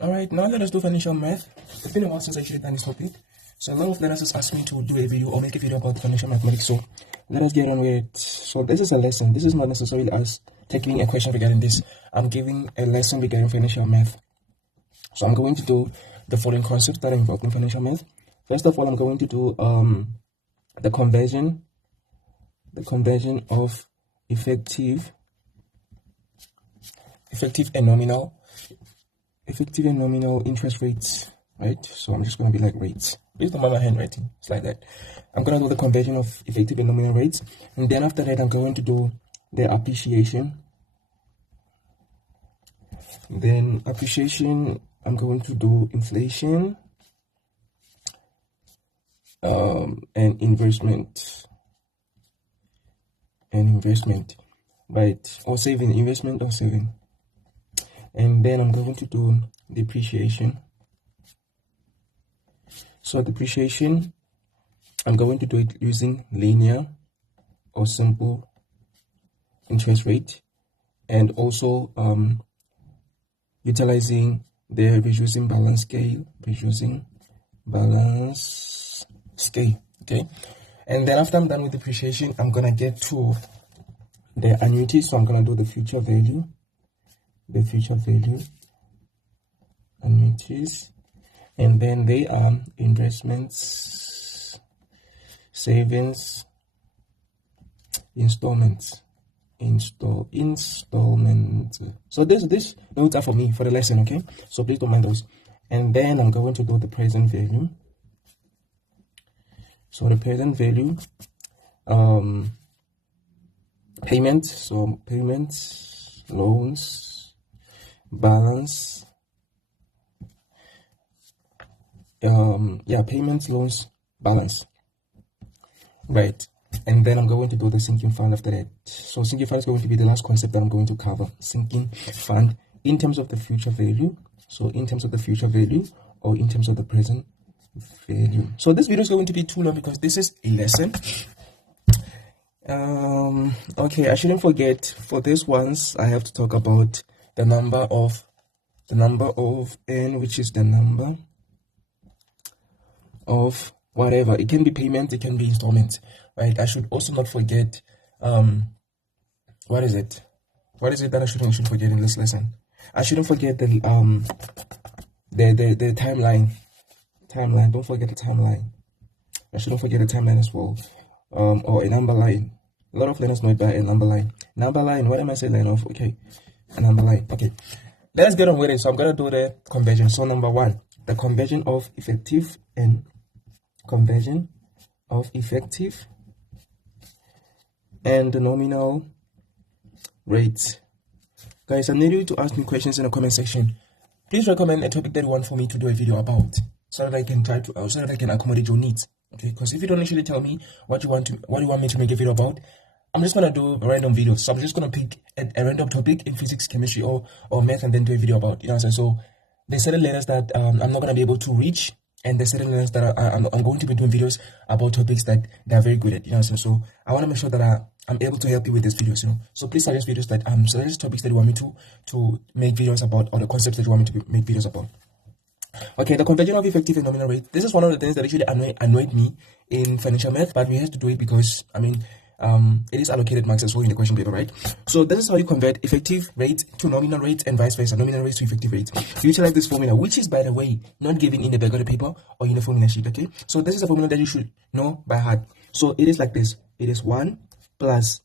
Alright, now let us do financial math. It's been a while since I actually done this topic. So a lot of learners asked me to do a video or make a video about financial mathematics. So let us get on with it. So this is a lesson. This is not necessarily us taking a question regarding this. I'm giving a lesson regarding financial math. So I'm going to do the following concepts that are involved in financial math. First of all, I'm going to do the conversion of effective and nominal interest rates, right? So I'm just going to be like rates. Please don't mind my handwriting. It's like that. I'm going to do the conversion of effective and nominal rates. And then after that, I'm going to do the appreciation. Then appreciation, I'm going to do inflation and investment, right? Or saving, investment or saving. And then I'm going to do depreciation. So depreciation, I'm going to do it using linear or simple interest rate, and also utilizing the reducing balance scale, okay? And then after I'm done with depreciation, I'm gonna get to the annuity. So I'm gonna do the future value, annuities, and then they are investments, savings, installments. So this notes are for me for the lesson, okay? So please don't mind those. And then I'm going to do the present value. So the present value, payments. So payments, loans, balance. Payments, loans, balance. Right. And then I'm going to do the sinking fund after that. So sinking fund is going to be the last concept that I'm going to cover. Sinking fund in terms of the future value. So in terms of the future value or in terms of the present value. So this video is going to be too long because this is a lesson. Okay, I shouldn't forget, for this once I have to talk about the number of n, which is the number of whatever. It can be payment, it can be installment, right? I should also not forget what is it that I shouldn't forget in this lesson? I shouldn't forget the timeline. Don't forget the timeline. I shouldn't forget the timeline as well. Or a number line. A lot of learners know it by a number line. Number line, what am I saying line of? Okay, a number line. Okay, let's get on with it. So I'm gonna do the conversion. So number one, the conversion of effective and the nominal rates. Guys, I need you to ask me questions in the comment section. Please recommend a topic that you want for me to do a video about, so that I can accommodate your needs. Okay, because if you don't actually tell me what you want me to make a video about, I'm just gonna do random videos. So I'm just gonna pick a random topic in physics, chemistry, or math, and then do a video about. You know what I'm saying? So there's certain learners that I'm not gonna be able to reach, and there's certain learners that I'm going to be doing videos about topics that they're very good at. You know what I'm saying? So I want to make sure that I'm able to help you with these videos. You know, so please suggest videos that suggest topics that you want me to make videos about, or the concepts that you want me to make videos about. Okay, the conversion of effective and nominal rate. This is one of the things that actually annoyed me in financial math, but we have to do it because it is allocated marks as well in the question paper, right? So this is how you convert effective rate to nominal rate and vice versa, nominal rates to effective rates. You utilize this formula, which is, by the way, not given in the back of the paper or in the formula sheet, okay? So this is a formula that you should know by heart. So it is like this. It is 1 plus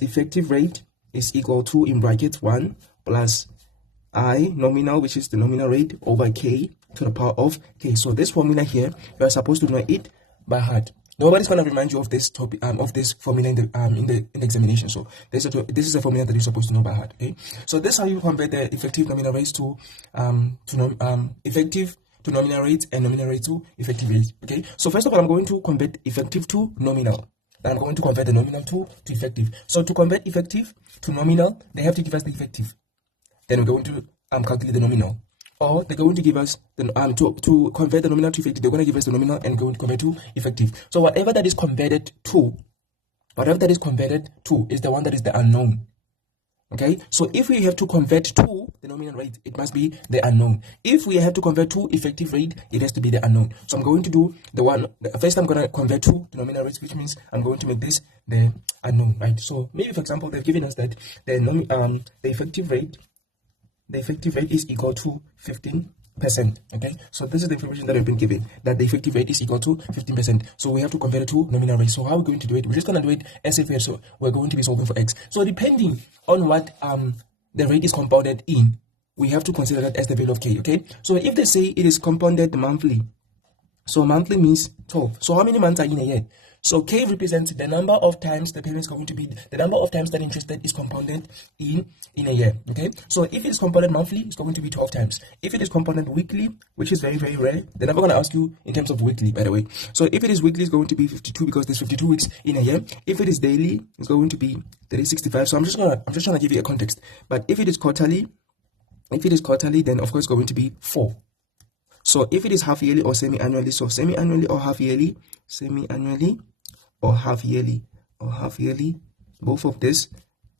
effective rate is equal to, in brackets, 1 plus I nominal, which is the nominal rate, over k to the power of k. So this formula here, you are supposed to know it by heart. Nobody's gonna remind you of this topic, of this formula in the examination. So this is a formula that you're supposed to know by heart. Okay. So this is how you convert the effective nominal rates to effective to nominal rates and nominal rate to effective rates. Okay. So first of all, I'm going to convert effective to nominal. Then I'm going to convert the nominal to effective. So to convert effective to nominal, they have to give us the effective. Then we're going to calculate the nominal. Or they're going to give us the to convert the nominal to effective, they're going to give us the nominal and going to convert to effective. So whatever that is converted to is the one that is the unknown. Okay, so if we have to convert to the nominal rate, it must be the unknown. If we have to convert to effective rate, it has to be the unknown. So I'm going to do first I'm going to convert to the nominal rates, which means I'm going to make this the unknown, right? So maybe, for example, they've given us that the effective rate is equal to 15%. Okay, so this is the information that we've been given, that the effective rate is equal to 15%. So we have to convert it to nominal rate. So how are we going to do it? We're just going to do it as if we're going to be solving for x. So depending on what the rate is compounded in, we have to consider that as the value of k. Okay, so if they say it is compounded monthly, so monthly means 12. So how many months are in a year? So k represents the number of times the payment is going to be, the number of times that interest rate is compounded in a year. Okay, so if it is compounded monthly, it's going to be 12 times. If it is compounded weekly, which is very, very rare, they're never going to ask you in terms of weekly, by the way. So if it is weekly, it's going to be 52 because there's 52 weeks in a year. If it is daily, it's going to be 365. So I'm just trying to give you a context. But if it is quarterly, then of course it's going to be 4. So if it is half yearly or semi-annually, so semi-annually or half yearly, both of this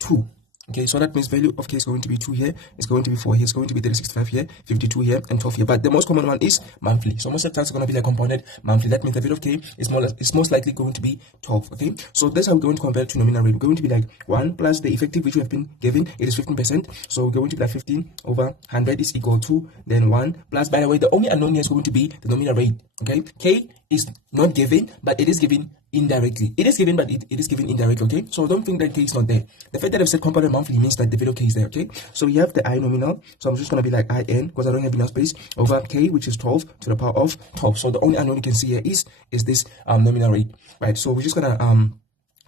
2. Okay, so that means value of k is going to be 2 here, it's going to be 4 here, it's going to be 365 here, 52 here, and 12 here. But the most common one is monthly. So most of the times it's going to be like compounded monthly. That means the value of k is most likely going to be 12. Okay, so that's how we're going to convert to nominal rate. We're going to be like 1 plus the effective, which we have been given, it is 15%. So we're going to be like 15 over 100 is equal to then 1 plus, by the way, the only unknown here is going to be the nominal rate. Okay, k is not given, but it is given indirectly. It is given, but it is given indirectly. Okay, so don't think that k is not there. The fact that I've said compounded monthly means that the value of k is there. Okay, so we have the I nominal, so I'm just going to be like in, because I don't have enough space, over k, which is 12 to the power of 12. So the only unknown you can see here is this nominal rate, right? So we're just gonna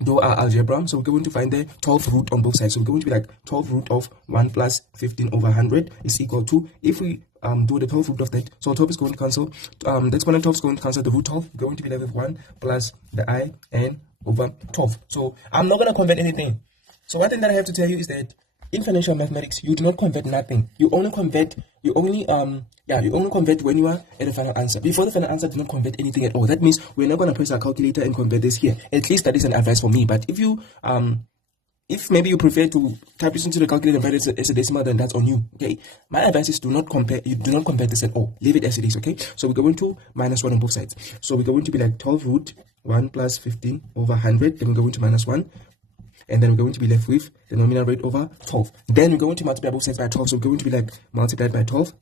do our algebra. So we're going to find the 12th root on both sides. So we're going to be like 12 root of 1 plus 15 over 100 is equal to, if we do the 12th root of that, so 12 is going to cancel, that's 1 and 12 is going to cancel the root 12. We're going to be left with 1 plus the I n over 12. So I'm not going to convert anything. So one thing that I have to tell you is that in financial mathematics, you do not convert nothing. You only convert when you are at the final answer. Before the final answer, do not convert anything at all. That means we're not going to press our calculator and convert this here. At least that is an advice for me. But if you if maybe you prefer to type this into the calculator and write it as a decimal, then that's on you. Okay, my advice is do not convert this at all. Leave it as it is. Okay, so we're going to minus 1 on both sides. So we're going to be like 12 root 1 plus 15 over 100. Then we're going to minus 1. And then we're going to be left with the nominal rate over 12. Then we're going to multiply both sides by 12. So we're going to be like multiplied by 12.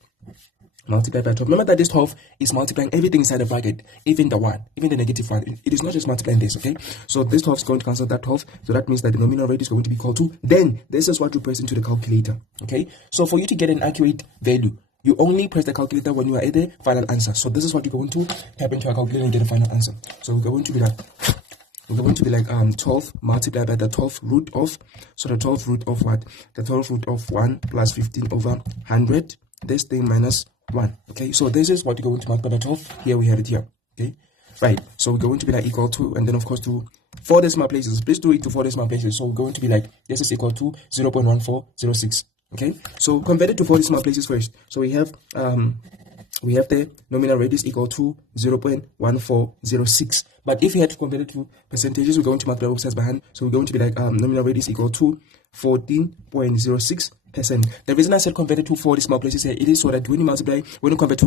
Remember that this 12 is multiplying everything inside the bracket, even the 1, even the negative 1. It is not just multiplying this, okay? So this 12 is going to cancel that 12. So that means that the nominal rate is going to be equal to, then this is what you press into the calculator, okay? So for you to get an accurate value, you only press the calculator when you are at the final answer. So this is what you're going to type into a calculator and get the final answer. So we're going to be like 12 multiplied by the 12th root of, so the 12th root of what? The 12th root of 1 plus 15 over 100, this thing minus 1. Okay, so this is what you're going to multiply by 12. Here we have it here. Okay, right. So we're going to be like equal to, and then of course to 4 decimal places. Please do it to 4 decimal places. So we're going to be like, this is equal to 0.1406. Okay, so convert it to 4 decimal places first. So we have the nominal rate is equal to 0.1406. But if we had to convert it to percentages, we're going to multiply both sides by hand. So we're going to be like nominal rate is equal to 14.06%. The reason I said convert it to 4 decimal places here, it is so that when you multiply, when you convert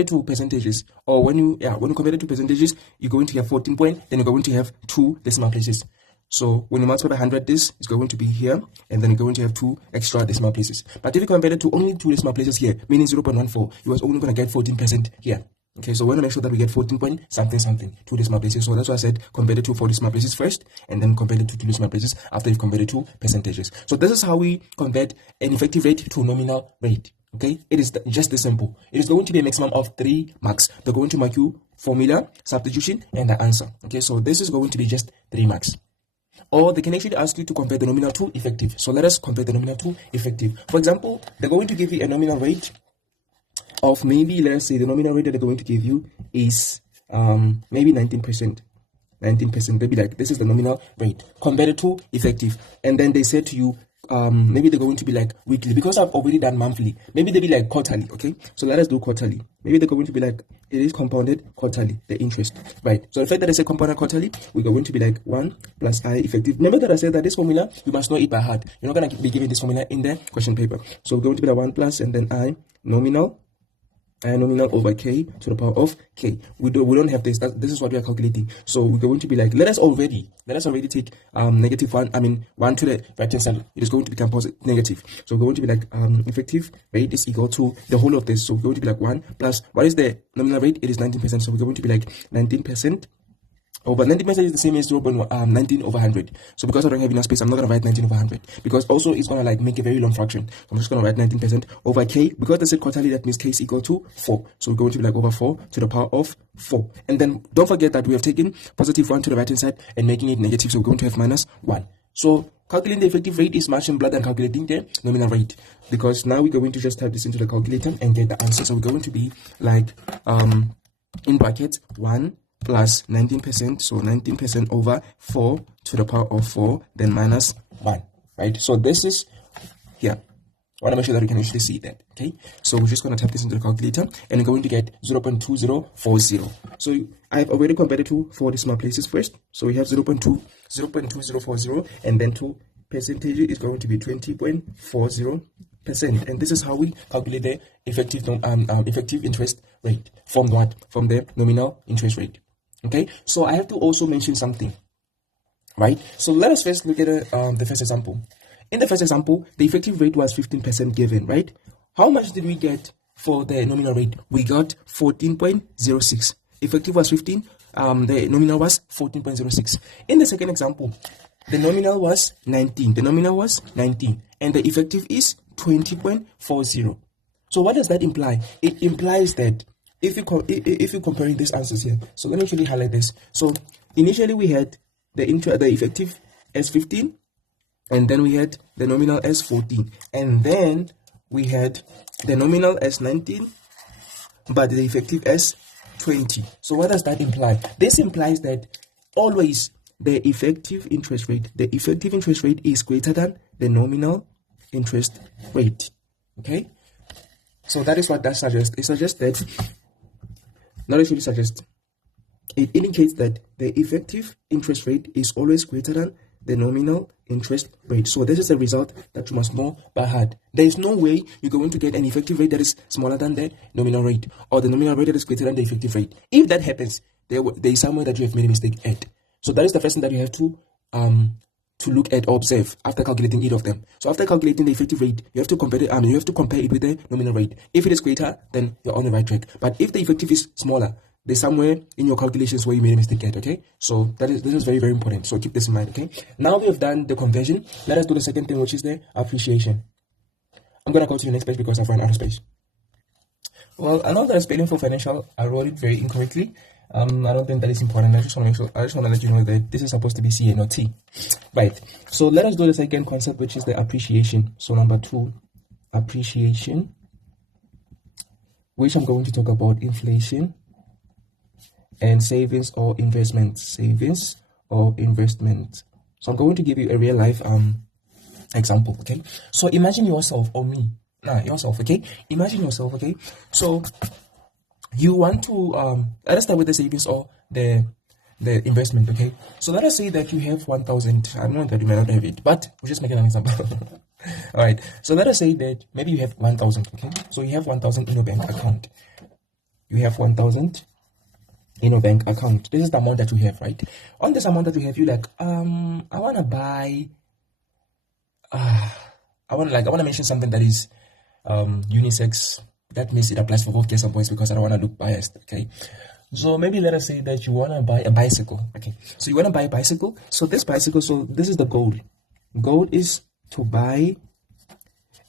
it to percentages, or when you convert it to percentages, you're going to have 14 point, then you're going to have 2 decimal places. So when you multiply by 100, this is going to be here, and then you're going to have 2 extra decimal places. But if you convert it to only 2 decimal places here, meaning 0.14, you was only going to get 14% here. Okay, so we want to make sure that we get 14 point something, 2 decimal places. So that's why I said convert it to 4 decimal places first, and then convert it to 2 decimal places after you've converted to percentages. So this is how we convert an effective rate to nominal rate. Okay, it is just this simple. It is going to be a maximum of 3 marks. They're going to mark you formula, substitution, and the answer. Okay, so this is going to be just 3 marks. Or they can actually ask you to convert the nominal to effective. So let us convert the nominal to effective. For example, they're going to give you a nominal rate of maybe, let's say the nominal rate that they're going to give you is maybe 19%. 19%, maybe like this is the nominal rate. Convert it to effective. And then they said to you, maybe they're going to be like weekly, because I've already done monthly. Maybe they'll be like quarterly. Okay, so let us do quarterly. Maybe they're going to be like, it is compounded quarterly, the interest, right? So the fact that I say compounded quarterly, we're going to be like 1 plus I effective. Remember that I said that this formula, you must know it by heart. You're not going to be given this formula in the question paper. So we're going to be like 1 plus and then I nominal over k to the power of k. We don't have this. This is what we are calculating. So we're going to be like, let us already take negative 1. I mean 1 to the right hand side. It is going to become positive negative. So we're going to be like effective rate is equal to the whole of this. So we're going to be like 1 plus, what is the nominal rate? It is 19%. So we're going to be like 19%. Over 90% is the same as 0.19 over 100. So because I don't have enough space, I'm not going to write 19 over 100. Because also it's going to like make a very long fraction. So I'm just going to write 19% over k. Because they said quarterly, that means k is equal to 4. So we're going to be like over 4 to the power of 4. And then don't forget that we have taken positive 1 to the right hand side and making it negative. So we're going to have minus 1. So calculating the effective rate is much simpler than calculating the nominal rate. Because now we're going to just type this into the calculator and get the answer. So we're going to be like, in brackets, 1 plus 19%, so 19% over 4 to the power of 4, then minus 1, right? So this is here. I want to make sure that we can actually see that, okay? So we're just going to type this into the calculator, and we're going to get 0.2040. So I've already converted to 4 decimal places first. So we have 0.2040, and then to percentage is going to be 20.40%. And this is how we calculate the effective interest rate. From what? From the nominal interest rate. Okay, so I have to also mention something, right? So let us first look at the first example. In the first example, the effective rate was 15% given, right? How much did we get for the nominal rate? We got 14.06. Effective was 15. The nominal was 14.06. In the second example, the nominal was 19. The nominal was 19, and the effective is 20.40. So what does that imply? It implies that if you're comparing these answers here, so let me actually highlight this. So initially we had the effective as 15, and then we had the nominal as 14, and then we had the nominal as 19, but the effective as 20. So what does that imply? This implies that always the effective interest rate is greater than the nominal interest rate. Okay, so that is what that suggests. It suggests that, not actually suggests, it indicates that the effective interest rate is always greater than the nominal interest rate. So this is a result that you must know by heart. There is no way you're going to get an effective rate that is smaller than the nominal rate, or the nominal rate that is greater than the effective rate. If that happens, there is somewhere that you have made a mistake at. So that is the first thing that you have to look at or observe after calculating either of them. So after calculating the effective rate, you have to compare it. You have to compare it with the nominal rate. If it is greater, then you're on the right track. But if the effective is smaller, there's somewhere in your calculations where you made a mistake at. Okay, so this is very, very important. So keep this in mind. Okay, now we have done the conversion. Let us do the second thing, which is the appreciation. I'm gonna go to the next page because I've run out of space. Well, I know that spelling for financial, I wrote it very incorrectly. I don't think that is important. I just want to let you know that this is supposed to be C and not T. Right. So let us do the second concept, which is the appreciation. So number 2, appreciation, which I'm going to talk about inflation and savings or investment. Savings or investment. So I'm going to give you a real life example. Okay. So imagine yourself or me. Yourself. Okay. Imagine yourself. Okay. So you want to let us start with the savings or the investment. Okay, so let us say that you have 1,000. I know that you may not have it, but we'll just make an example. All right, so let us say that maybe you have 1,000. Okay, so you have 1,000 in your bank account. You have 1,000 in your bank account. This is the amount that you have, right? On this amount that you have, you like I want to buy I want to mention something that is unisex. That means it applies for both girls and boys because I don't want to look biased. Okay, so maybe let us say that you want to buy a bicycle. Okay, so you want to buy a bicycle. So this bicycle, so this is the goal. Goal is to buy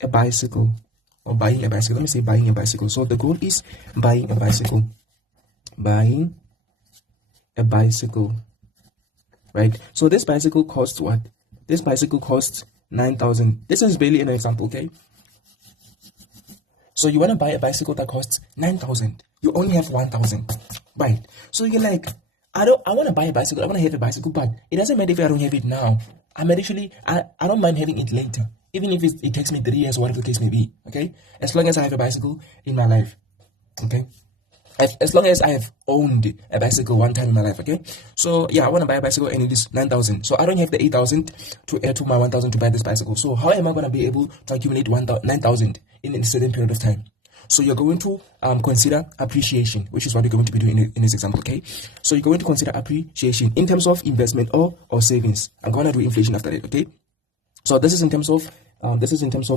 a bicycle, or buying a bicycle. Let me say buying a bicycle. So the goal is buying a bicycle. Buying a bicycle, right? So this bicycle costs what? This bicycle costs 9,000. This is barely an example. Okay, so you want to buy a bicycle that costs 9,000. You only have 1,000, right? So you're like, I want to buy a bicycle. I want to have a bicycle, but it doesn't matter if I don't have it now. I don't mind having it later. even if it takes me 3 years or whatever the case may be, okay? As long as I have a bicycle in my life, okay? As long as I have owned a bicycle one time in my life, okay? So yeah, I want to buy a bicycle and it is 9,000. So I don't have the 8,000 to add to my 1,000 to buy this bicycle. So how am I going to be able to accumulate 9,000 in a certain period of time? So you're going to consider appreciation, which is what you're going to be doing in this example, okay? So you're going to consider appreciation in terms of investment or savings. I'm going to do inflation after that, okay? So this is in terms of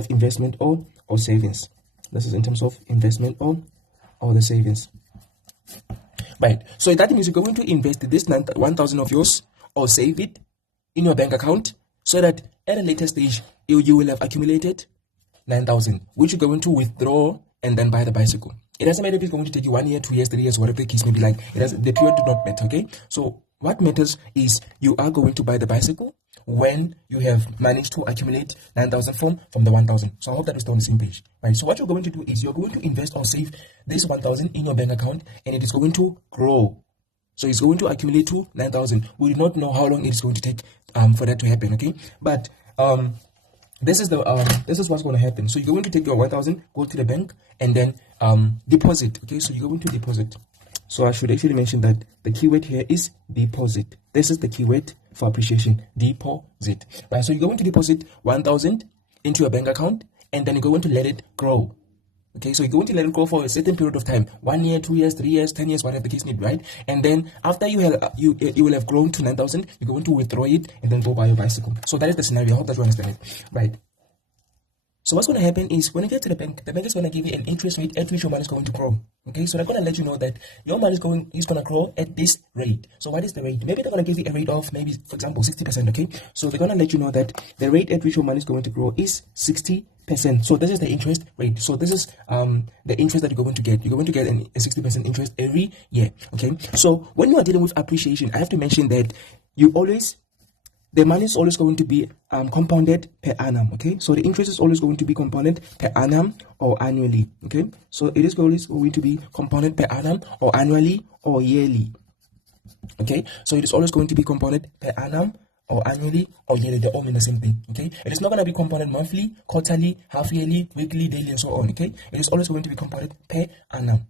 investment or savings. This is in terms of investment or the savings. Right. So that means you're going to invest this 1,000 of yours or save it in your bank account so that at a later stage you will have accumulated 9,000, which you're going to withdraw and then buy the bicycle. It doesn't matter if it's going to take you 1 year, 2 years, 3 years, whatever the case may be like. The period does not matter, okay? So what matters is you are going to buy the bicycle when you have managed to accumulate 9,000 from the 1,000. So I hope that we're still on the same page, right? So what you're going to do is you're going to invest or save this 1,000 in your bank account, and it is going to grow. So it's going to accumulate to 9,000. We do not know how long it's going to take for that to happen, okay? But this is what's going to happen. So you're going to take your 1,000, go to the bank, and then deposit. Okay, so you're going to deposit. So I should actually mention that the keyword here is deposit. This is the keyword for appreciation, deposit. Right, so you're going to deposit 1,000 into your bank account, and then you're going to let it grow. Okay, so you're going to let it grow for a certain period of time, 1 year, 2 years, 3 years, 10 years, whatever the case may be, right? And then after you will have grown to 9,000, you're going to withdraw it and then go buy your bicycle. So that is the scenario. I hope that you understand it, right? So what's going to happen is when you get to the bank is going to give you an interest rate at which your money is going to grow. Okay, so they're going to let you know that your money is going to grow at this rate. So what is the rate? Maybe they're going to give you a rate of maybe, for example, 60%. Okay, so they're going to let you know that the rate at which your money is going to grow is 60%. So this is the interest rate. So this is the interest that you're going to get. You're going to get a 60% interest every year. Okay, so when you are dealing with appreciation, I have to mention that the money is always going to be compounded per annum, okay? So the interest is always going to be compounded per annum or annually, okay? So it is always going to be compounded per annum or annually or yearly, okay? So it is always going to be compounded per annum or annually or yearly. They all mean the same thing, okay? It is not going to be compounded monthly, quarterly, half-yearly, weekly, daily, and so on, okay? It is always going to be compounded per annum.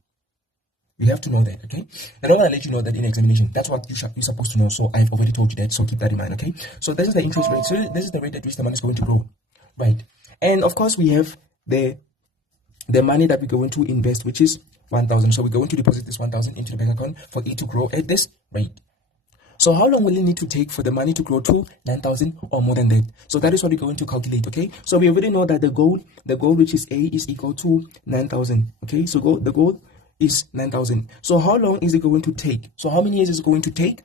You have to know that, okay? They're not going to let you know that in examination. That's what you're supposed to know. So I've already told you that. So keep that in mind, okay? So this is the interest rate. So this is the rate at which the money is going to grow, right? And of course, we have the money that we're going to invest, which is 1,000. So we're going to deposit this 1,000 into the bank account for it to grow at this rate. So how long will it need to take for the money to grow to 9,000 or more than that? So that is what we're going to calculate, okay? So we already know that the goal which is A is equal to 9,000, okay? So the goal is 9,000. So how long is it going to take? So how many years is it going to take?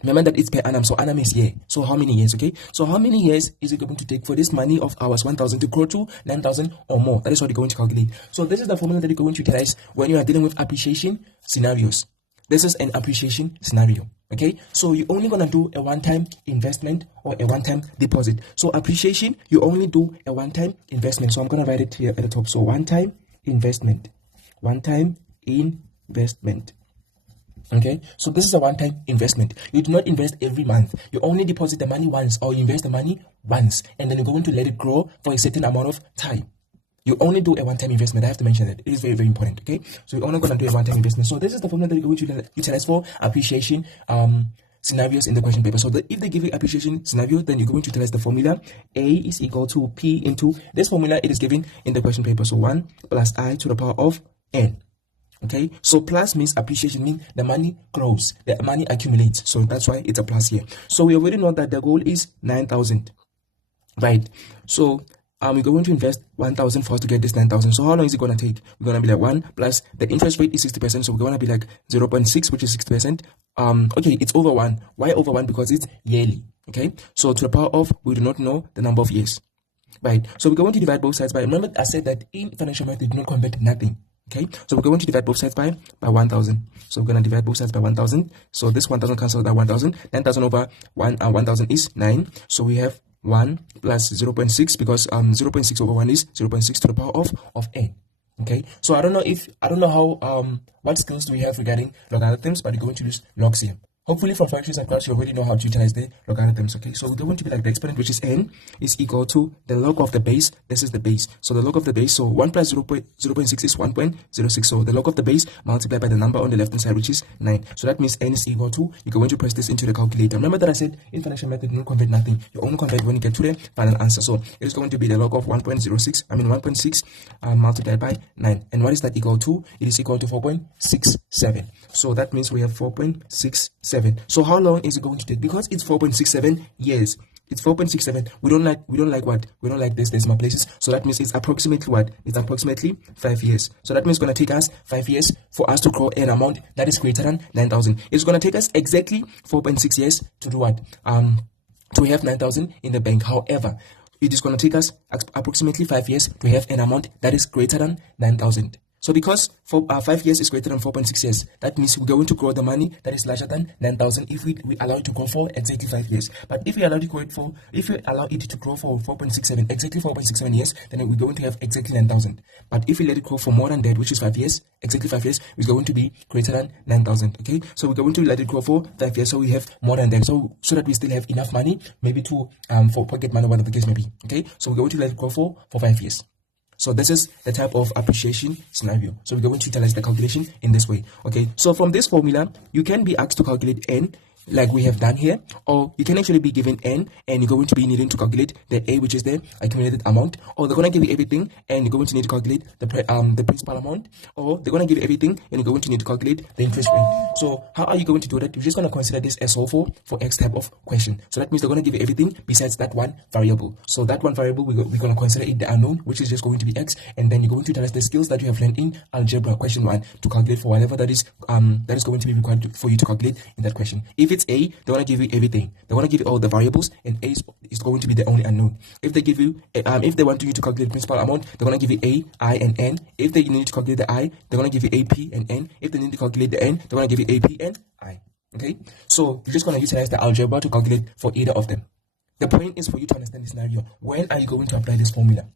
Remember that it's per annum, so annum is year. So how many years, okay? So how many years is it going to take for this money of ours, 1,000, to grow to 9,000 or more? That is what you're going to calculate. So this is the formula that you're going to utilize when you are dealing with appreciation scenarios. This is an appreciation scenario, okay? So you're only going to do a one-time investment or a one-time deposit. So appreciation, you only do a one-time investment. So I'm going to write it here at the top. So one-time investment. One-time investment. Okay, so this is a one-time investment. You do not invest every month. You only deposit the money once, or you invest the money once, and then you're going to let it grow for a certain amount of time. You only do a one-time investment. I have to mention that. It is very, very important, okay? So you're only going to do a one-time investment. So this is the formula that you're going to utilize for appreciation scenarios in the question paper. So if they give you appreciation scenario, then you're going to utilize the formula A is equal to P into this formula. It is given in the question paper. So 1 plus I to the power of N. Okay, so plus means appreciation, means the money grows, the money accumulates. So that's why it's a plus here. So we already know that the goal is 9,000, right? So we're going to invest 1,000 for us to get this 9,000. So how long is it going to take? We're going to be like 1 plus the interest rate is 60%. So we're going to be like 0.6, which is 60%. Okay, it's over 1. Why over 1? Because it's yearly. Okay, so to the power of, we do not know the number of years, right? So we're going to divide both sides by, remember I said that in financial math, they do not convert nothing. Okay, so we're going to divide both sides by 1,000. So we're going to divide both sides by 1,000. So this 1,000 cancels that 1,000. 9,000 over 1,000 is 9. So we have 1 plus 0.6 because 0.6 over 1 is 0.6 to the power of n. Okay, so I don't know how what skills do we have regarding logarithms, but we're going to use logs here. Hopefully from fractions and graphs you already know how to utilize the logarithms. Okay, so we're going to be like the exponent, which is n is equal to the log of the base. This is the base, so the log of the base, so 1 plus 0.6 is 1.06, so the log of the base multiplied by the number on the left hand side, which is 9. So that means n is equal to, you're going to press this into the calculator. Remember that I said in financial method you don't convert nothing, you only convert when you get to the final answer. So it is going to be the log of 1.6 multiplied by 9. And what is that equal to? It is equal to 4.67. So that means we have 4.67. So how long is it going to take? Because it's 4.67 years. It's 4.67. We don't like this decimal places. So that means it's approximately what? It's approximately 5 years. So that means it's going to take us 5 years for us to grow an amount that is greater than 9,000. It's going to take us exactly 4.6 years to do what? To have 9,000 in the bank. However, it is going to take us approximately 5 years to have an amount that is greater than 9,000. So because 5 years is greater than 4.6 years, that means we're going to grow the money that is larger than 9,000 if we allow it to grow for exactly 5 years. But if we allow it to grow for 4.67, exactly 4.67 years, then we're going to have exactly 9,000. But if we let it grow for more than that, which is 5 years, exactly 5 years, it's going to be greater than 9,000. Okay, so we're going to let it grow for 5 years, so we have more than that, so that we still have enough money, maybe to for pocket money, whatever the case may be. Okay, so we're going to let it grow for 5 years. So this is the type of appreciation scenario. So we're going to utilize the calculation in this way. Okay, so from this formula, you can be asked to calculate n, like we have done here, or you can actually be given n and you're going to be needing to calculate the a, which is the accumulated amount, or they're going to give you everything and you're going to need to calculate the principal amount, or they're going to give you everything and you're going to need to calculate the interest rate. So how are you going to do that? You're just going to consider this as all for x type of question. So that means they're going to give you everything besides that one variable. So that one variable, we're going to consider it the unknown, which is just going to be x, and then you're going to utilize the skills that you have learned in algebra question 1 to calculate for whatever that is going to be required for you to calculate in that question. If it's a, they want to give you everything. They want to give you all the variables, and a is going to be the only unknown. If they give you, if they want you to calculate principal amount, they're going to give you a, I, and n. If they need to calculate the I, they're going to give you a, p, and n. If they need to calculate the n, they're going to give you a, p, and I. Okay, so you're just going to utilize the algebra to calculate for either of them. The point is for you to understand the scenario. When are you going to apply this formula?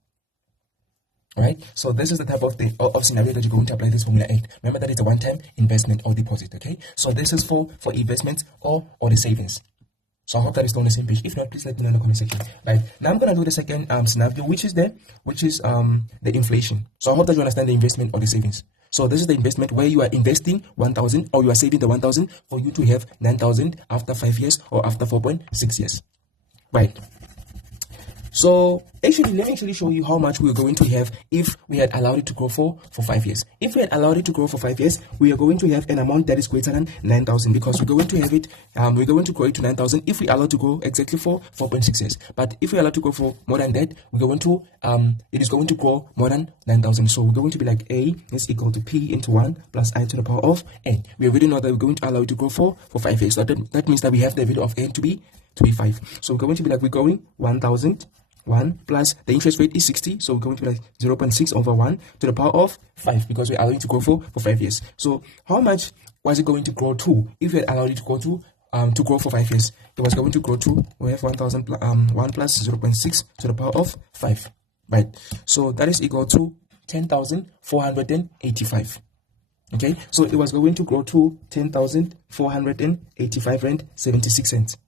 Right, so this is the type of scenario that you're going to apply this formula at. Remember that it's a one-time investment or deposit. Okay, so this is for investments or the savings. So I hope that is on the same page. If not, please let me know in the comment section. Right, now I'm gonna do the second scenario, which is the inflation. So I hope that you understand the investment or the savings. So this is the investment where you are investing 1,000, or you are saving the 1,000 for you to have 9,000 after 5 years or after 4.6 years. Right. So actually, let me actually show you how much we are going to have if we had allowed it to grow for 5 years. If we had allowed it to grow for 5 years, we are going to have an amount that is greater than 9,000, because we're going to have it, we're going to grow it to 9,000 if we allow it to grow exactly for 4.6 years. But if we allow it to grow for more than that, we're going to, it is going to grow more than 9,000. So we're going to be like A is equal to P into 1 plus I to the power of N. We already know that we're going to allow it to grow for 5 years. So that means that we have the value of N to be 5. So we're going to be like, we're going 1,000. 1 plus the interest rate is 60, so we're going to be like 0.6 over 1 to the power of 5, because we're allowing to grow for 5 years. So how much was it going to grow to if we had allowed it to grow for 5 years? It was going to grow to, we have 1,000 1 plus 0.6 to the power of 5, right? So that is equal to 10,485. Okay, so it was going to grow to 10,485 rand 76 cents.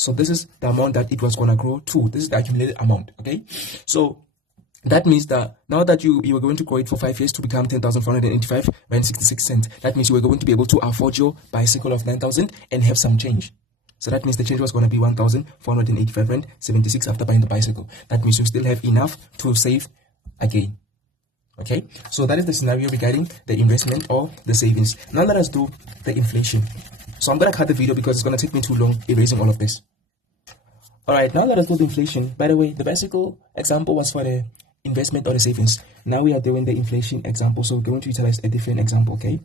So this is the amount that it was going to grow to. This is the accumulated amount. Okay, so that means that now that you were going to grow it for 5 years to become 10,485 rand 66 cents, that means you were going to be able to afford your bicycle of 9,000 and have some change. So that means the change was going to be 1,485 rand 76 after buying the bicycle. That means you still have enough to save again. Okay, so that is the scenario regarding the investment or the savings. Now let us do the inflation. So I'm going to cut the video because it's going to take me too long erasing all of this. Alright, now let us do the inflation. By the way, the bicycle example was for the investment or the savings. Now we are doing the inflation example, so we're going to utilize a different example, okay?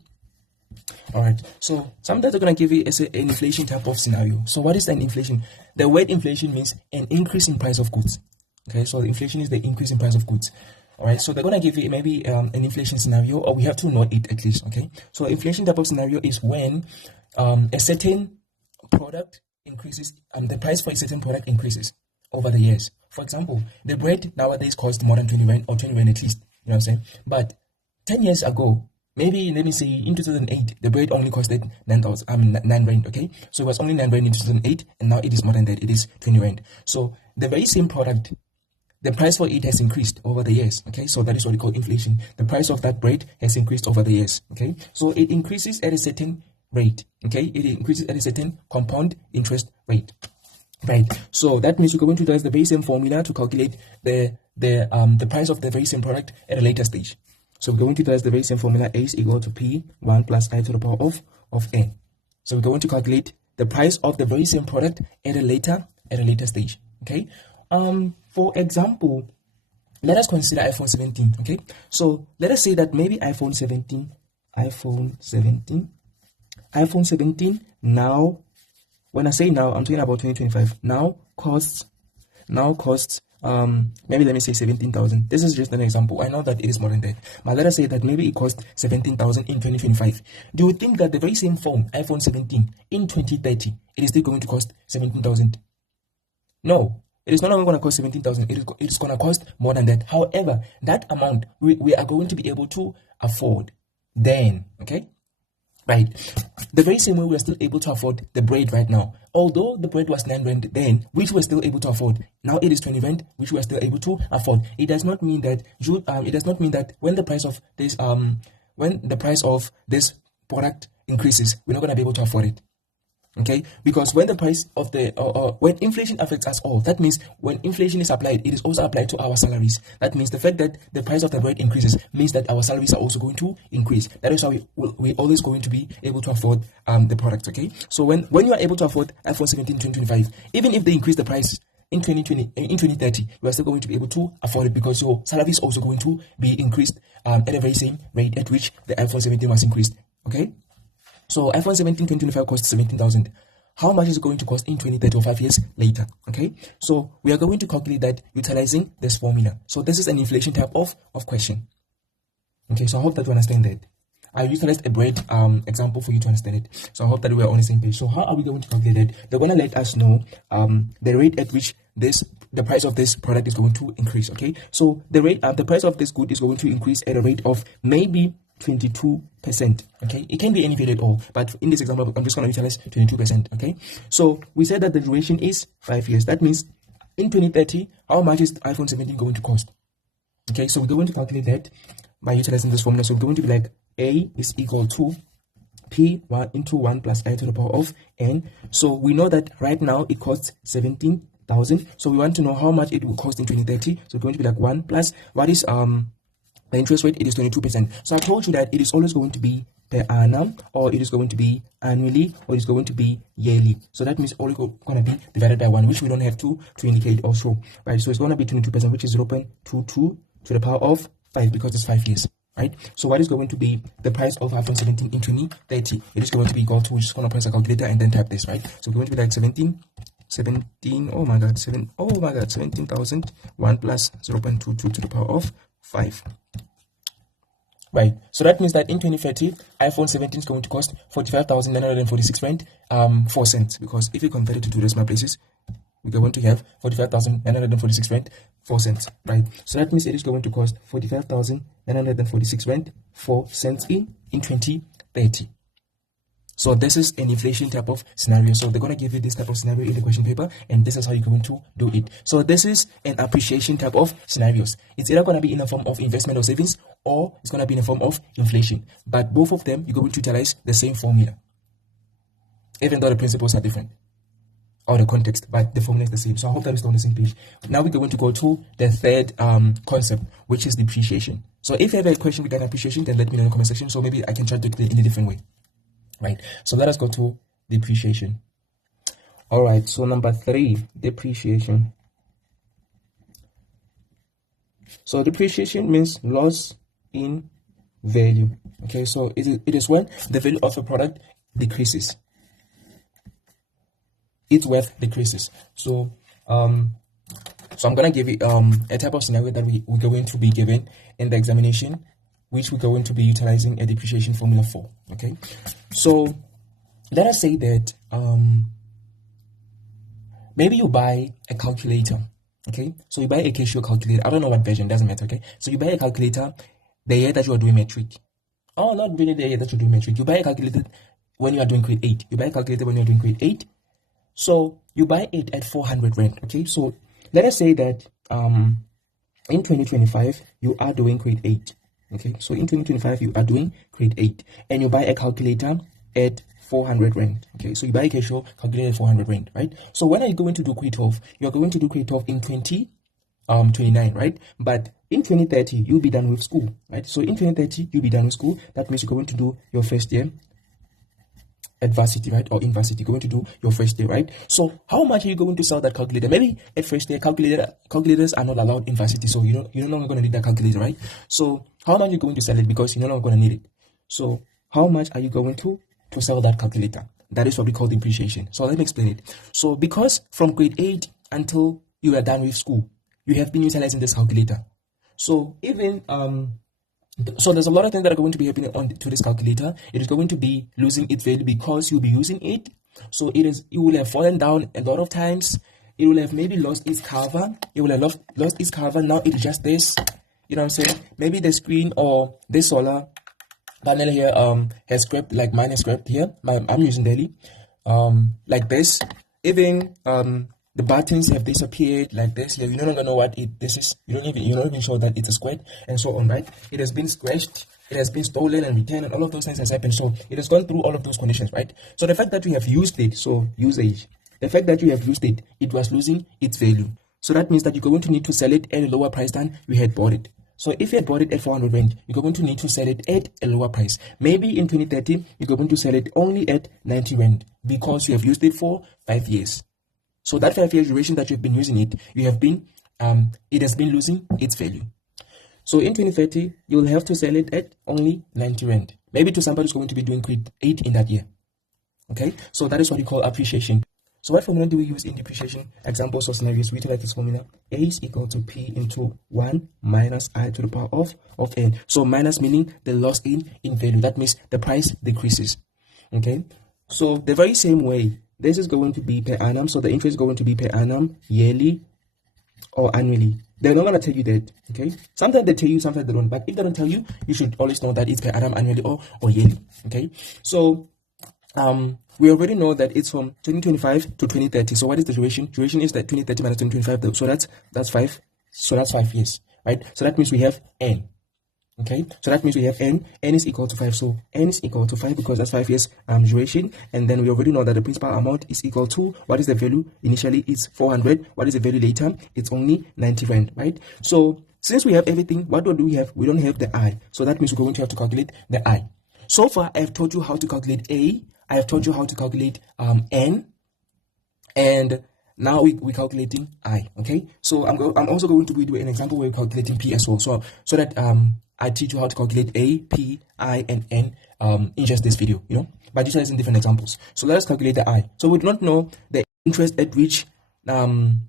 Alright, so sometimes they're going to give you an inflation type of scenario. So what is an inflation? The word inflation means an increase in price of goods. Okay, so the inflation is the increase in price of goods. Alright, so they're going to give you maybe an inflation scenario, or we have to know it at least, okay? So inflation type of scenario is when a certain product increases, the price for a certain product increases over the years. For example, the bread nowadays costs more than 20 rand, or 20 rand at least, you know what I'm saying? But 10 years ago, maybe let me say in 2008 the bread only costed 9 rand, okay? So it was only 9 rand in 2008, and now it is more than that, it is 20 rand. So the very same product, the price for it has increased over the years, okay? So that is what we call inflation. The price of that bread has increased over the years, okay? So it increases at a certain rate, okay? It increases at a certain compound interest rate, right? So that means we're going to utilize the very same formula to calculate the price of the very same product at a later stage. So we're going to utilize the very same formula, A is equal to P1 plus I to the power of N. So we're going to calculate the price of the very same product at a later stage, okay? For example, let us consider iPhone 17, okay? So let us say that maybe iPhone 17 now, when I say now, I'm talking about 2025, now costs, maybe let me say 17,000. This is just an example. I know that it is more than that, but let us say that maybe it costs 17,000 in 2025. Do you think that the very same phone, iPhone 17, in 2030, it is still going to cost 17,000? No. It is no longer going to cost 17,000. It is going to cost more than that. However, that amount we are going to be able to afford then, okay? Right. The very same way we are still able to afford the bread right now. Although the bread was 9 rand then, which we are still able to afford. Now it is 20 rand, which we are still able to afford. It does not mean that when the price of this product increases, we're not going to be able to afford it. Okay, because when the price of the when inflation affects us all, that means when inflation is applied, it is also applied to our salaries. That means the fact that the price of the bread increases means that our salaries are also going to increase. That is how we're always going to be able to afford the product. Okay, so when you are able to afford iPhone 17 in 2025, even if they increase the price in 2030, you are still going to be able to afford it because your salary is also going to be increased at the very same rate at which the iPhone 17 was increased. Okay. So iPhone 17 2025 costs 17,000. How much is it going to cost in 2030 or 5 years later? Okay, so we are going to calculate that utilizing this formula. So this is an inflation type of question. Okay, so I hope that you understand that. I utilized a bread example for you to understand it. So I hope that we are on the same page. So how are we going to calculate it? They're going to let us know the rate at which the price of this product is going to increase. Okay, so the price of this good is going to increase at a rate of maybe 22%. Okay, it can be any period at all, but in this example I'm just going to utilize 22%. Okay, so we said that the duration is 5 years. That means in 2030, how much is iPhone 17 going to cost? Okay, so we're going to calculate that by utilizing this formula. So we're going to be like A is equal to P1 into 1 plus I to the power of N. So we know that right now it costs 17,000. So we want to know how much it will cost in 2030. So it's going to be like 1 plus what is the interest rate, it is 22%. So I told you that it is always going to be per annum, or it is going to be annually, or it is going to be yearly. So that means only going to be divided by 1, which we don't have to indicate also. Right, so it's going to be 22%, which is 0.22 to the power of 5 because it's 5 years. Right, so what is going to be the price of iPhone 17 in 2030? It is going to be equal to, we're just going to press a calculator and then type this, right? So we're going to be like 17,000, 1 plus 0.22 to the power of 5. Right, so that means that in 2030, iPhone 17 is going to cost 45,946 rand, 4 cents. Because if you convert it to decimal places, we're going to have 45,946 rand, 4 cents. Right, so that means it is going to cost 45,946 rand, 4 cents in 2030. So this is an inflation type of scenario. So they're going to give you this type of scenario in the question paper, and this is how you're going to do it. So this is an appreciation type of scenarios. It's either going to be in the form of investment or savings, or it's going to be in the form of inflation. But both of them, you're going to utilize the same formula, even though the principles are different, or the context, but the formula is the same. So I hope that is on the same page. Now we're going to go to the third concept, which is depreciation. So if you have a question regarding appreciation, then let me know in the comment section. So maybe I can try to do it in a different way. Right, so let us go to depreciation. All right, so number 3, depreciation. So depreciation means loss in value. Okay, so it is when the value of a product decreases, its worth decreases. So I'm gonna give you a type of scenario that we're going to be given in the examination, which we're going to be utilizing a depreciation formula for. Okay, so let us say that maybe you buy a calculator. Okay, so you buy a Casio calculator. I don't know what version, doesn't matter. Okay, so you buy a calculator the year that you are doing metric. Oh, not really there yet that you do metric. You buy a calculator when you are doing grade 8. You buy a calculator when you are doing grade 8. So you buy it at 400 rand. Okay, so let us say that in 2025 you are doing grade 8. Okay, so in 2025 you are doing grade 8 and you buy a calculator at 400 rand. Okay, so you buy a Casio calculator at 400 rand, right? So when are you going to do grade 12? You are going to do grade 12 in 29, right? But in 2030 you'll be done with school, right? So in 2030 you'll be done with school. That means you're going to do your first year at varsity, right? Or in varsity, going to do your first year, right? So how much are you going to sell that calculator? Maybe at first year calculators are not allowed in varsity, so you're no longer going to need that calculator, right? So how much are you going to sell it, because you're no longer going to need it? So how much are you going to sell that calculator? That is what we call depreciation. So let me explain it. So because from grade 8 until you are done with school, you have been utilizing this calculator. So even so there's a lot of things that are going to be happening to this calculator. It is going to be losing its value because you'll be using it. So it will have fallen down a lot of times. It will have maybe lost its cover. It will have lost its cover. Now it's just this. You know what I'm saying? Maybe the screen or this solar panel here has scraped, like mine is scraped here. I'm using daily. Like this. Even the buttons have disappeared like this. You no longer know what this is. You're not even sure that it's a square and so on, right? It has been scratched, it has been stolen and returned, and all of those things has happened. So it has gone through all of those conditions, right? So the fact that you have used it, so usage, the fact that you have used it, it was losing its value. So that means that you're going to need to sell it at a lower price than you had bought it. So if you had bought it at 400 rand, you're going to need to sell it at a lower price. Maybe in 2030, you're going to sell it only at 90 rand because you have used it for 5 years. So that 5 year duration that you've been using it, it has been losing its value. So in 2030, you'll have to sell it at only 90 rand. Maybe to somebody who's going to be doing grade 8 in that year. Okay, so that is what we call appreciation. So what formula do we use in depreciation? Examples or scenarios, we utilize this formula. A is equal to P into 1 minus I to the power of N. So minus meaning the loss in value. That means the price decreases. Okay, so the very same way, this is going to be per annum. So the interest is going to be per annum, yearly, or annually. They're not going to tell you that, okay? Sometimes they tell you, sometimes they don't. But if they don't tell you, you should always know that it's per annum, annually, or yearly, okay? So we already know that it's from 2025 to 2030. So what is the duration? Duration is that 2030 minus 2025. So that's 5. So that's 5 years, right? So that means we have N. Okay, so that means we have N is equal to 5. So N is equal to 5 because that's 5 years duration. And then we already know that the principal amount is equal to, what is the value? Initially it's 400. What is the value later? It's only 90 rand, right? So since we have everything, what do we have? We don't have the I. So that means we're going to have to calculate the I. So far, I have taught you how to calculate A. I have taught you how to calculate N. And now we're calculating I. Okay, so I'm also going to do an example where we're calculating P as well. So that I teach you how to calculate A, P, I, and N in just this video, by utilizing different examples. So let us calculate the I. So we do not know the interest at which the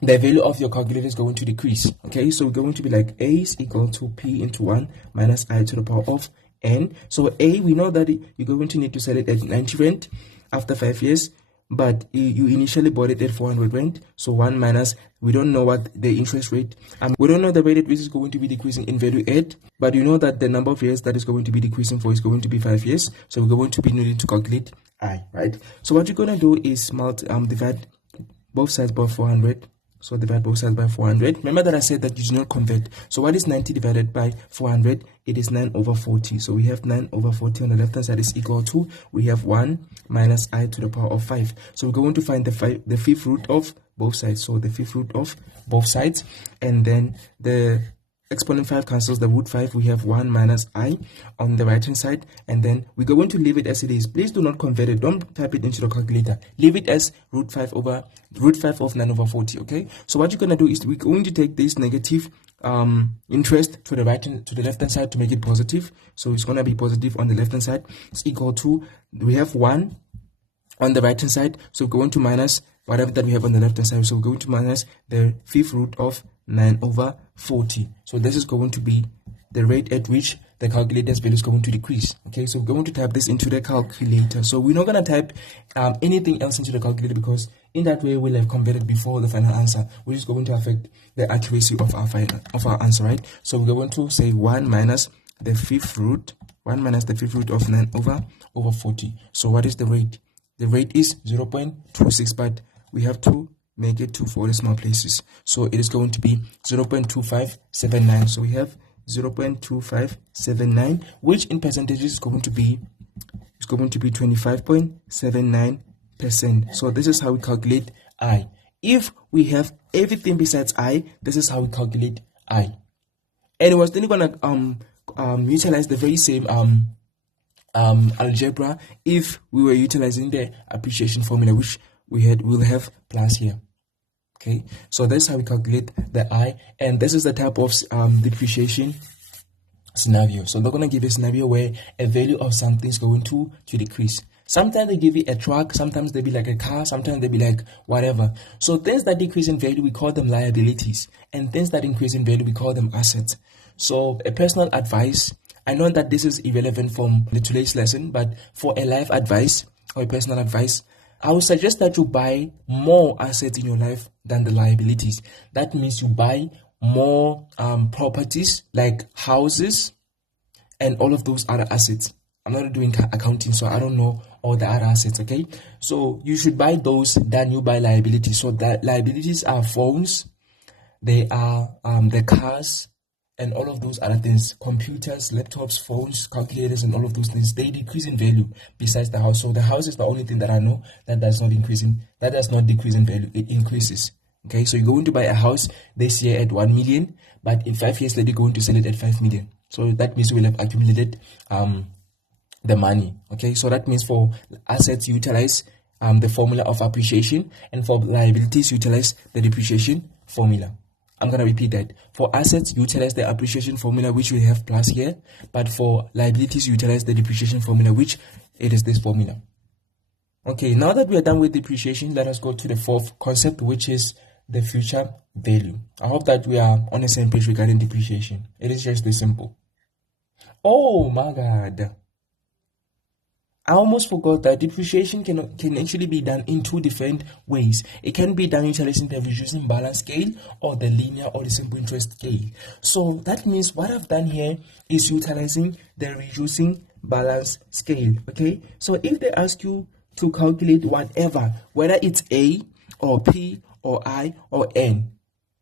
value of your calculator is going to decrease. Okay, so we're going to be like A is equal to P into 1 minus I to the power of N. So A, we know that you're going to need to sell it at 90 rand after 5 years. But you initially bought it at 400 rand. So 1 minus, we don't know what the interest rate, we don't know the rate at which is going to be decreasing in value at, but you know that the number of years that is going to be decreasing for is going to be 5 years. So we're going to be needing to calculate I, right? So what you're going to do is divide both sides by 400. So divide both sides by 400. Remember that I said that you do not convert. So what is 90 divided by 400? It is 9 over 40. So we have 9 over 40 on the left hand side is equal to, we have 1 minus I to the power of 5. So we're going to find the fifth root of both sides. So the fifth root of both sides. And then the exponent 5 cancels the root 5. We have 1 minus I on the right hand side, and then we're going to leave it as it is. Please do not convert it. Don't type it into the calculator. Leave it as root 5 of 9 over 40. Okay, so what you're going to do is we're going to take this negative interest to the right and to the left hand side to make it positive. So it's going to be positive on the left hand side. It's equal to, we have 1 on the right hand side, so we're going to minus whatever that we have on the left hand side. So we're going to minus the fifth root of 9 over 40. So this is going to be the rate at which the calculator's value is going to decrease. Okay, so we're going to type this into the calculator. So we're not going to type anything else into the calculator, because in that way we'll have converted before the final answer, which is going to affect the accuracy of our answer, right? So we're going to say 1 minus the fifth root 1 minus the fifth root of 9 over 40. So what is the rate? The rate is 0.26, but we have to make it 2 for decimal places. So it is going to be 0.2579. So we have 0.2579, which in percentages is going to be 25.79%. So this is how we calculate I. If we have everything besides I, this is how we calculate I. And we're still gonna utilize the very same algebra if we were utilizing the appreciation formula, which we'll have plus here. Okay, so that's how we calculate the I, and this is the type of depreciation scenario. So they're gonna give a scenario where a value of something is going to decrease. Sometimes they give you a truck, sometimes they be like a car, sometimes they be like whatever. So things that decrease in value, we call them liabilities, and things that increase in value, we call them assets. So a personal advice, I know that this is irrelevant from today's lesson, but for a life advice or a personal advice, I would suggest that you buy more assets in your life than the liabilities. That means you buy more properties like houses and all of those other assets. I'm not doing accounting, so I don't know all the other assets, okay? So you should buy those than you buy liabilities. So that liabilities are phones, they are the cars, and all of those other things, computers, laptops, phones, calculators, and all of those things, they decrease in value besides the house. So the house is the only thing that I know that does not decrease in value, it increases. Okay, so you're going to buy a house this year at 1 million, but in 5 years later you're going to sell it at 5 million. So that means we'll have accumulated the money. Okay, so that means for assets utilize the formula of appreciation, and for liabilities utilize the depreciation formula. I'm going to repeat that. For assets, utilize the appreciation formula, which we have plus here. But for liabilities, utilize the depreciation formula, which it is this formula. Okay, now that we are done with depreciation, let us go to the fourth concept, which is the future value. I hope that we are on the same page regarding depreciation. It is just this simple. Oh my God. I almost forgot that depreciation can actually be done in two different ways. It can be done utilizing the reducing balance scale or the linear or the simple interest scale. So that means what I've done here is utilizing the reducing balance scale. Okay, so if they ask you to calculate whatever, whether it's A or P or I or N,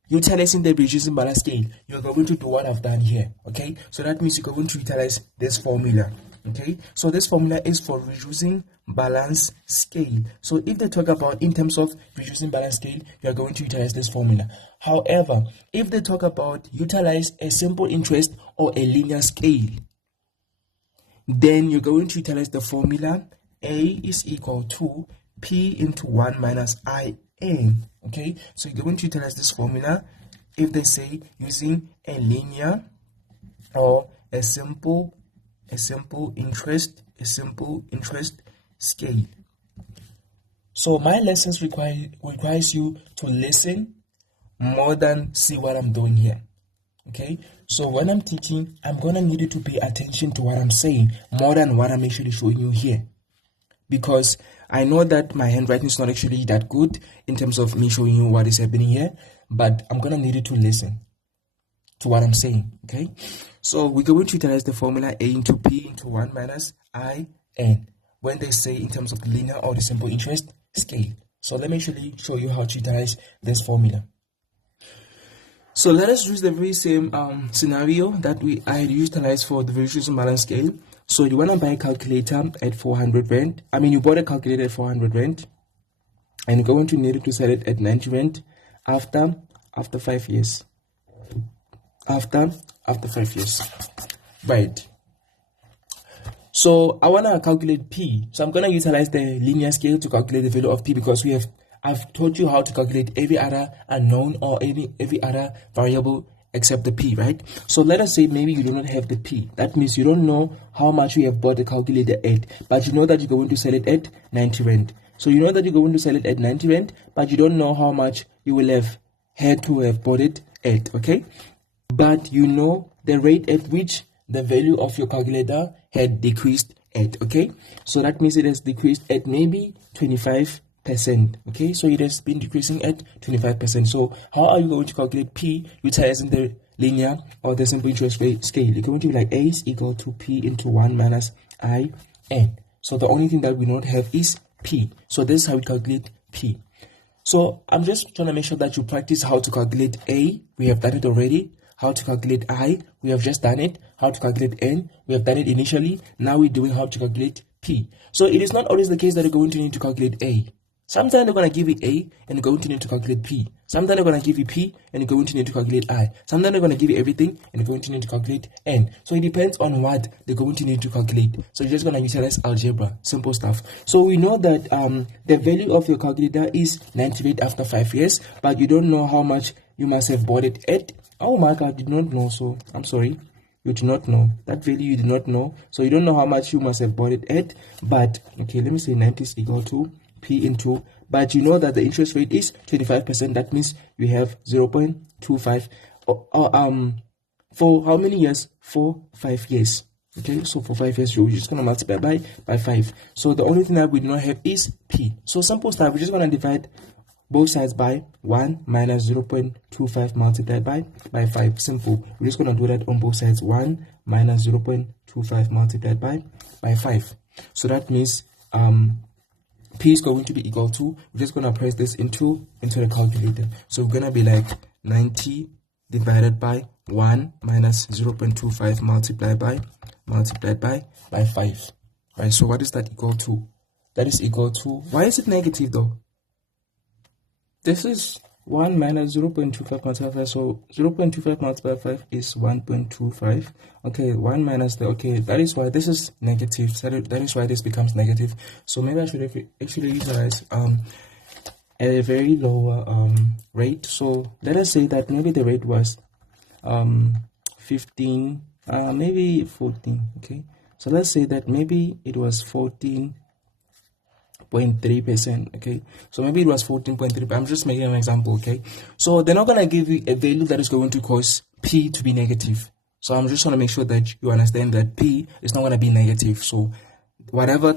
utilizing the reducing balance scale, you're going to do what I've done here. Okay, so that means you're going to utilize this formula. Okay, so this formula is for reducing balance scale. So if they talk about in terms of reducing balance scale, you are going to utilize this formula. However, if they talk about utilize a simple interest or a linear scale, then you're going to utilize the formula A is equal to P into 1 minus IN. Okay, so you're going to utilize this formula if they say using a linear or a simple interest scale. So my lessons requires you to listen more than see what I'm doing here. Okay, so when I'm teaching, I'm gonna need you to pay attention to what I'm saying more than what I'm actually showing you here, because I know that my handwriting is not actually that good in terms of me showing you what is happening here, but I'm gonna need you to listen to what I'm saying. Okay, so we're going to utilize the formula A into P into 1 minus IN when they say in terms of the linear or the simple interest scale. So let me actually show you how to utilize this formula. So let us use the very same scenario that I had utilized for the reducing balance scale. So you want to buy a calculator at 400 rand. I mean, you bought a calculator at 400 rand, and you're going to need it to sell it at 90 rand after 5 years. After 5 years, right? So I want to calculate P. So I'm going to utilize the linear scale to calculate the value of P, because I've taught you how to calculate every other unknown or every other variable except the P, right? So let us say maybe you do not have the P. That means you don't know how much you have bought the calculator at, but you know that you're going to sell it at 90 rand. So you know that you're going to sell it at 90 rand, but you don't know how much you will have had to have bought it at, okay? But you know the rate at which the value of your calculator had decreased at, okay? So that means it has decreased at maybe 25%, okay? So it has been decreasing at 25%. So how are you going to calculate P utilizing the linear or the simple interest rate scale, it's going to be like A is equal to P into 1 minus I N. So the only thing that we don't have is P. So this is how we calculate P. So I'm just trying to make sure that you practice how to calculate A. We have done it already. How to calculate I, we have just done it. How to calculate N, we have done it initially. Now we're doing how to calculate P. So it is not always the case that you're going to need to calculate A. Sometimes they're going to give you A and you're going to need to calculate P. Sometimes they're going to give you P and you're going to need to calculate I. Sometimes they're going to give you everything and you're going to need to calculate N. So it depends on what they're going to need to calculate. So you're just going to utilize algebra, simple stuff. So we know that the value of your calculator is 98 after 5 years, but you don't know how much you must have bought it at. Oh my God, you did not know, so I'm sorry. You do not know. That value you did not know. So you don't know how much you must have bought it at. But, okay, let me say 90 is equal to P into, but you know that the interest rate is 25%. That means you have 0.25. For how many years? For 5 years. Okay, so for 5 years, you're just going to multiply by 5. So the only thing that we do not have is P. So simple stuff, we're just going to divide both sides by 1 minus 0.25 multiplied by 5. Simple. We're just going to do that on both sides. 1 minus 0.25 multiplied by 5. So that means P is going to be equal to, we're just going to press this into the calculator. So we're going to be like 90 divided by 1 minus 0.25 multiplied by 5. Right, so what is that equal to? That is equal to, why is it negative though? This is 1 minus 0.25 multiplied by 5, so 0.25 multiplied by 5 is 1.25. Okay, 1 minus the, okay, that is why this is negative. That is why this becomes negative. So maybe I should actually utilize a very lower rate. So let us say that maybe the rate was 15, maybe 14. Okay, so let's say that maybe it was 14.3%. Okay, so maybe it was 14.3. I'm just making an example. Okay, so they're not gonna give you a value that is going to cause P to be negative. So I'm just trying to make sure that you understand that P is not gonna be negative. So whatever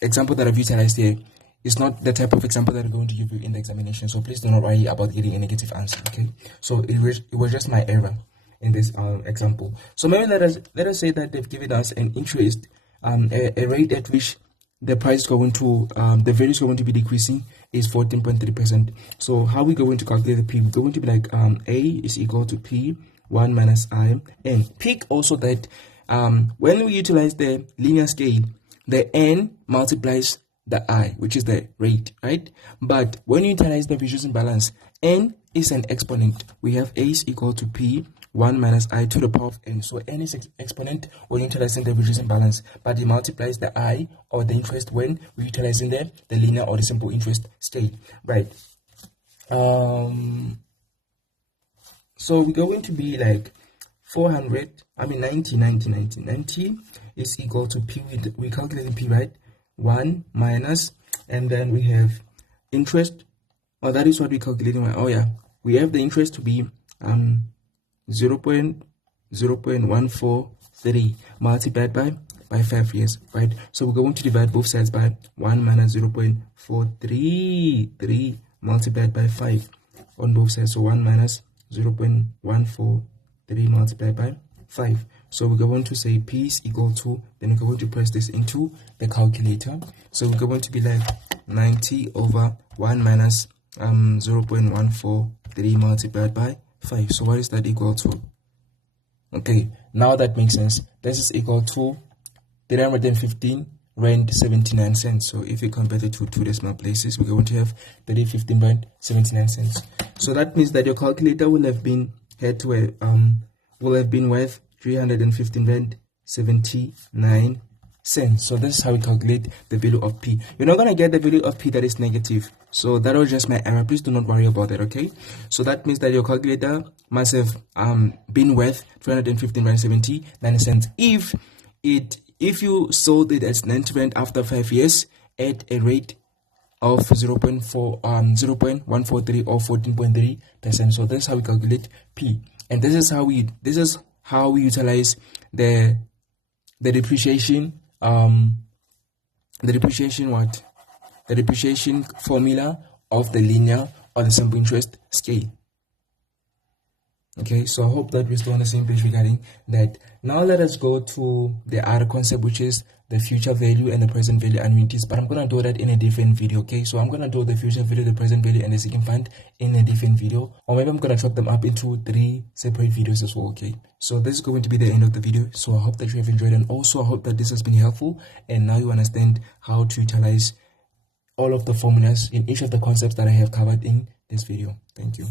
example that I've utilized here is not the type of example that I'm going to give you in the examination. So please do not worry about getting a negative answer. Okay, so it was just my error in this example. So maybe let us say that they've given us an interest, a rate at which the price is going to, the value is going to be decreasing is 14.3%. So how we going to calculate the P? We're going to be like A is equal to P 1 minus I N. Pick also that when we utilize the linear scale, the N multiplies the I, which is the rate, right? But when you utilize the reducing balance, N is an exponent. We have A is equal to P 1 minus I to the power of N. So N is exponent when utilizing the reducing balance, but it multiplies the I or the interest when we're utilizing the linear or the simple interest scale, right? So we're going to be like 90 is equal to P. We calculating P, right? 1 minus, and then we have interest. Oh, that is what we're calculating. Oh yeah, we have the interest to be 0.143 multiplied by 5 years, right? So we're going to divide both sides by 1 minus 0.433 multiplied by 5 on both sides. So 1 minus 0.143 multiplied by 5. So we're going to say P is equal to, then we're going to press this into the calculator. So we're going to be like 90 over 1 minus 0.143 multiplied by 5. So what is that equal to? Okay, now that makes sense. This is equal to 315 rand 79 cents. So if we convert it to 2 decimal places, we're going to have 315 rand 79 cents. So that means that your calculator will have been worth 315 rand 79 cents. So this is how we calculate the value of P. You're not going to get the value of P that is negative. So that was just my error. Please do not worry about that, okay? So that means that your calculator must have been worth 315 rand 79 cents. If you sold it as 90 rand after 5 years at a rate of 0.143 or 14.3%. So that's how we calculate P. And this is how we utilize the depreciation formula of the linear or the simple interest scale. Okay, so I hope that we're still on the same page regarding that. Now let us go to the other concept, which is the future value and the present value annuities, but I'm going to do that in a different video. Okay, so I'm going to do the future value, the present value, and the second fund in a different video, or maybe I'm going to chop them up into 3 separate videos as well. Okay, so this is going to be the end of the video. So I hope that you have enjoyed, and also I hope that this has been helpful, and now you understand how to utilize all of the formulas in each of the concepts that I have covered in this video. Thank you.